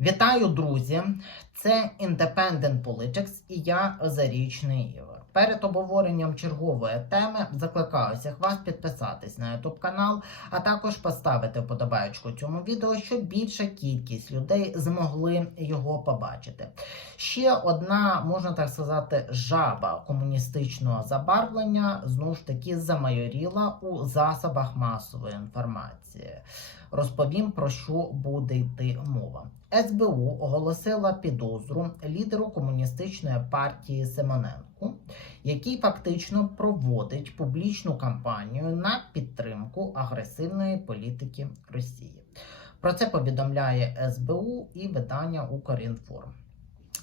Вітаю, друзі! Це Independent Politics і я Зарічний Ігор. Перед обговоренням чергової теми закликаю всіх вас підписатись на YouTube канал, а також поставити вподобайку цьому відео, щоб більша кількість людей змогли його побачити. Ще одна, можна так сказати, жаба комуністичного забарвлення знову ж таки замайоріла у засобах масової інформації. Розповім про що буде йти мова. СБУ оголосила підозру лідеру комуністичної партії Семененку, який фактично проводить публічну кампанію на підтримку агресивної політики Росії. Про це повідомляє СБУ і видання Укрінформ.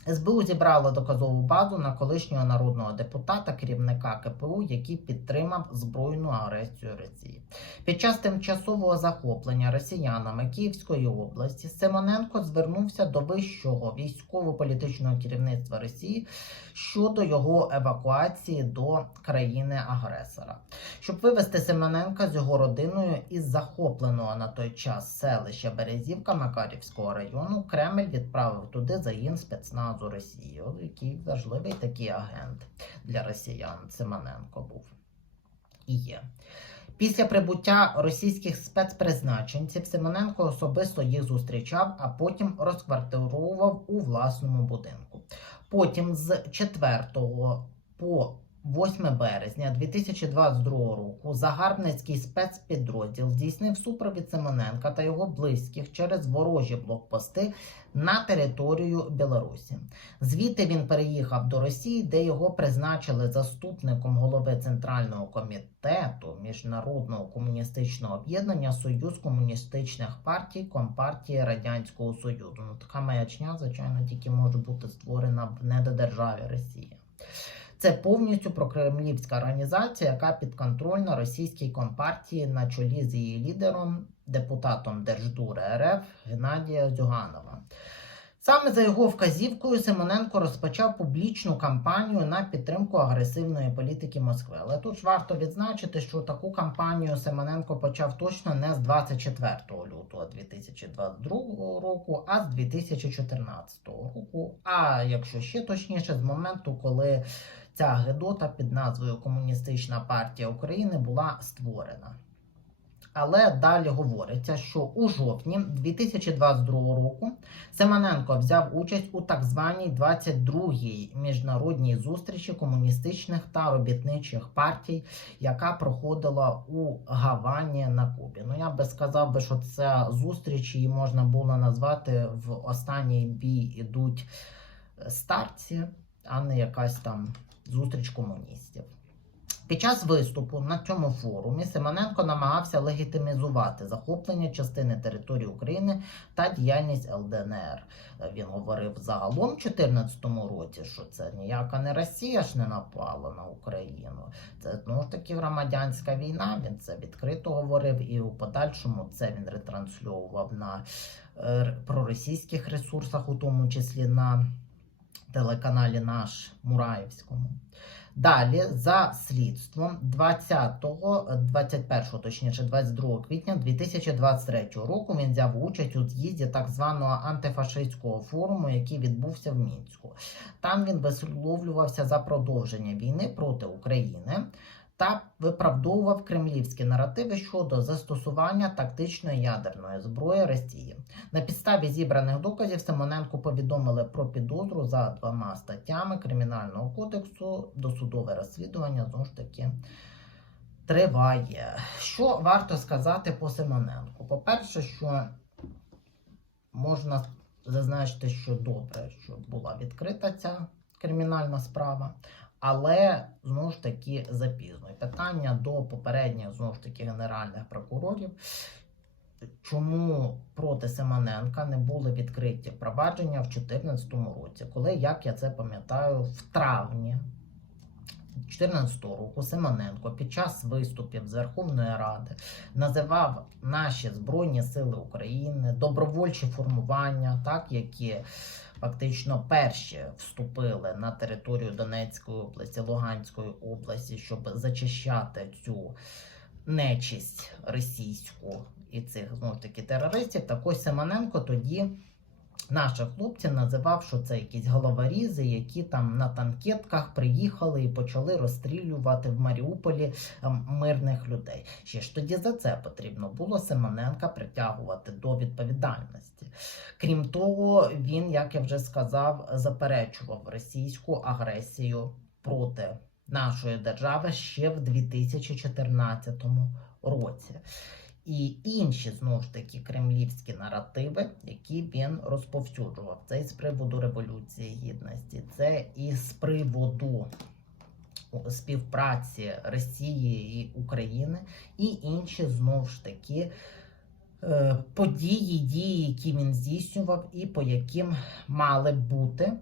СБУ зібрало доказову базу на колишнього народного депутата, керівника КПУ, який підтримав збройну агресію Росії. Під час тимчасового захоплення росіянами Київської області Симоненко звернувся до вищого військово-політичного керівництва Росії щодо його евакуації до країни-агресора. Щоб вивезти Симоненка з його родиною із захопленого на той час селища Березівка Макарівського району, Кремль відправив туди загін спецназу Росії, який важливий такий агент для росіян. Симоненко був і є. Після прибуття російських спецпризначенців Симоненко особисто їх зустрічав, а потім розквартировував у власному будинку. Потім з 4 по 8 березня 2022 року загарбницький спецпідрозділ здійснив супровід Симоненка та його близьких через ворожі блокпости на територію Білорусі. Звідти він переїхав до Росії, де його призначили заступником голови Центрального комітету Міжнародного комуністичного об'єднання Союз комуністичних партій Компартії Радянського Союзу. Ну, така маячня, звичайно, тільки може бути створена в недодержаві Росії. Це повністю прокремлівська організація, яка підконтрольна російській компартії на чолі з її лідером, депутатом Держдури РФ Геннадія Зюганова. Саме за його вказівкою Симоненко розпочав публічну кампанію на підтримку агресивної політики Москви. Але тут ж варто відзначити, що таку кампанію Симоненко почав точно не з 24 лютого 2022 року, а з 2014 року. А якщо ще точніше, з моменту, коли ця гедота під назвою Комуністична партія України була створена. Але далі говориться, що у жовтні 2022 року Семененко взяв участь у так званій 22-й міжнародній зустрічі комуністичних та робітничих партій, яка проходила у Гавані на Кубі. Ну я би сказав би, що ця зустріч її можна було назвати в останній бій ідуть старці, а не якась там зустріч комуністів. Під час виступу на цьому форумі Симоненко намагався легітимізувати захоплення частини території України та діяльність ЛДНР. Він говорив загалом у 2014 році, що це ніяка не Росія ж не напала на Україну. Це знову ж таки громадянська війна. Він це відкрито говорив, і у подальшому це він ретранслював на е, проросійських ресурсах, у тому числі на телеканалі наш Мураївському. Далі, за слідством 20, 21, точніше 22 квітня 2023 року він взяв участь у з'їзді так званого антифашистського форуму, який відбувся в Мінську. Там він висловлювався за продовження війни проти України та виправдовував кремлівські наративи щодо застосування тактичної ядерної зброї Росії. На підставі зібраних доказів Симоненко повідомили про підозру за двома статтями Кримінального кодексу. Досудове розслідування знову ж таки триває. Що варто сказати по Симоненку? По-перше, що можна зазначити, що добре, що була відкрита ця кримінальна справа. Але знову ж таки запізно. І питання до попередніх знову ж таки генеральних прокурорів. Чому проти Семененка не були відкриті провадження в 2014 році, коли, як я це пам'ятаю, в травні 2014 року Семененко під час виступів з Верховної Ради називав наші Збройні Сили України, добровольчі формування, так, які фактично перші вступили на територію Донецької області, Луганської області, щоб зачищати цю нечисть російську і цих знову ж таки терористів. Так ось Семененко тоді наших хлопців називав, що це якісь головорізи, які там на танкетках приїхали і почали розстрілювати в Маріуполі ем, мирних людей. Ще ж тоді за це потрібно було Симоненка притягувати до відповідальності. Крім того, він, як я вже сказав, заперечував російську агресію проти нашої держави ще в 2014 році. І інші знову ж таки кремлівські наративи, які він розповсюджував. Це і з приводу Революції Гідності, це і з приводу співпраці Росії і України, і інші знову ж таки е, події, дії, які він здійснював, і по яким мали бути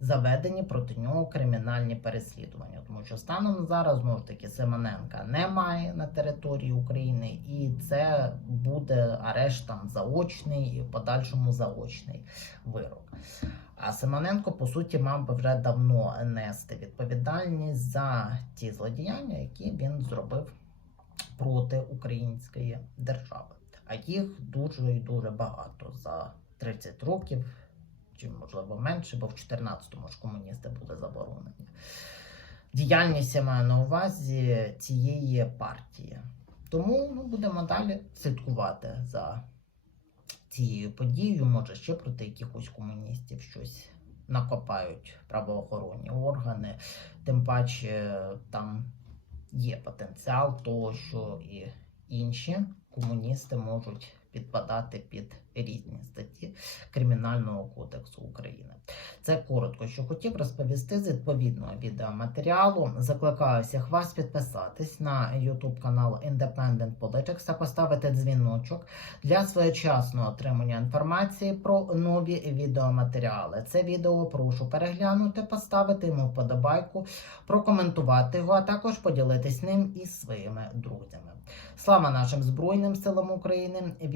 заведені проти нього кримінальні переслідування. Тому що станом зараз знову ж таки Семененка немає на території України, і це буде арешт там заочний і в подальшому заочний вирок. А Семененко, по суті, мав би вже давно нести відповідальність за ті злодіяння, які він зробив проти української держави. А їх дуже і дуже багато за 30 років, чи можливо менше, бо в 14-му ж комуністи були заборонені. Діяльність я маю на увазі цієї партії. Тому ну, будемо далі слідкувати за цією подією. Може, ще проти якихось комуністів щось накопають правоохоронні органи. Тим паче там є потенціал того, що і інші комуністи можуть підпадати під різні статті Кримінального кодексу України. Це коротко, що хотів розповісти з відповідного відеоматеріалу. Закликаю всіх вас підписатись на YouTube канал Independent Politics та поставити дзвіночок для своєчасного отримання інформації про нові відеоматеріали. Це відео прошу переглянути, поставити йому вподобайку, прокоментувати його, а також поділитись ним із своїми друзями. Слава нашим Збройним силам України!